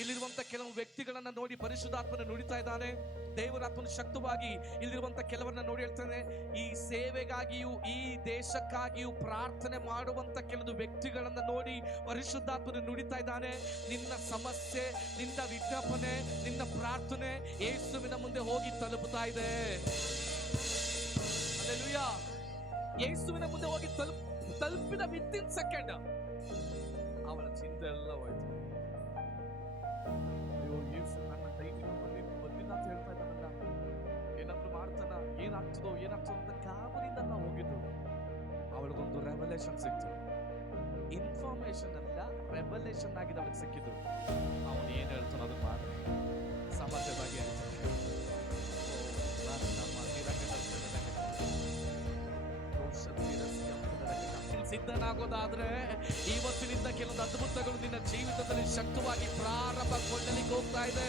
ಇಲ್ಲಿರುವಂತ ಕೆಲವು ವ್ಯಕ್ತಿಗಳನ್ನ ನೋಡಿ ಪರಿಶುದ್ಧಾತ್ಮನ ನುಡಿತಾ ಇದ್ದಾನೆ. ದೇವರಾತ್ಮನ ಶಕ್ತವಾಗಿ ಇಲ್ಲಿರುವಂತ ಕೆಲವರನ್ನ ನೋಡಿ ಹೇಳ್ತಾನೆ, ಈ ಸೇವೆಗಾಗಿಯೂ ಈ ದೇಶಕ್ಕಾಗಿಯೂ ಪ್ರಾರ್ಥನೆ ಮಾಡುವಂತ ಕೆಲವು ವ್ಯಕ್ತಿಗಳನ್ನ ನೋಡಿ ಪರಿಶುದ್ಧಾತ್ಮನ ನುಡಿತಾ ಇದ್ದಾನೆ. ನಿನ್ನ ಸಮಸ್ಯೆ, ನಿನ್ನ ವಿಜ್ಞಾಪನೆ, ನಿನ್ನ ಪ್ರಾರ್ಥನೆ ಯೇಸುವಿನ ಮುಂದೆ ಹೋಗಿ ತಲುಪುತ್ತಾ ಇದೆ. ಹಲ್ಲೆಲೂಯಾ. ಯೇಸುವಿನ ಮುಂದೆ ಹೋಗಿ ತಲುಪಿದ ವಿತಿನ್ ಸೆಕೆಂಡ್ ಅವನ ಚಿಂತೆ ಎಲ್ಲ ಹೋಯ್ತು. ಅಯ್ಯೋ, ಯೇಸು ನನ್ನ ಟೈಮಿಂಗ್ ಬಂದಿಲ್ಲ ಅಂತ ಹೇಳ್ತಾ ಇದ್ದಾನಲ್ಲ, ಏನಾದ್ರು ಮಾಡ್ತಾನ, ಏನಾಗ್ತದೋ ಅಂತ ಗಾಬರಿಯಿಂದ ನಾವು ಹೋಗಿದ್ದು. ಅವಳಿಗೊಂದು ರೆವಲೇಷನ್ ಸಿಕ್ತು. ಇನ್ಫಾರ್ಮೇಶನ್ ಅಲ್ಲ, ರೆವಲೇಷನ್ ಆಗಿದೆ ಅವಳಿಗೆ ಸಿಕ್ಕಿದ್ದು. ಅವನು ಏನ್ ಹೇಳ್ತಾನೋ ಅದನ್ನ ಮಾಡಿ ಸಮಸ್ಯೆ ಬಗ್ಗೆ ಹೇಳ್ತಾನೆ. ಸಿದ್ಧನಾಗೋದಾದ್ರೆ ಇವತ್ತಿನಿಂದ ಕೆಲವೊಂದು ಅದ್ಭುತಗಳು ನಿನ್ನ ಜೀವಿತದಲ್ಲಿ ಶಕ್ತವಾಗಿ ಪ್ರಾರಂಭಗೊಳ್ಳಲಿಕ್ಕೆ ಹೋಗ್ತಾ ಇದೆ.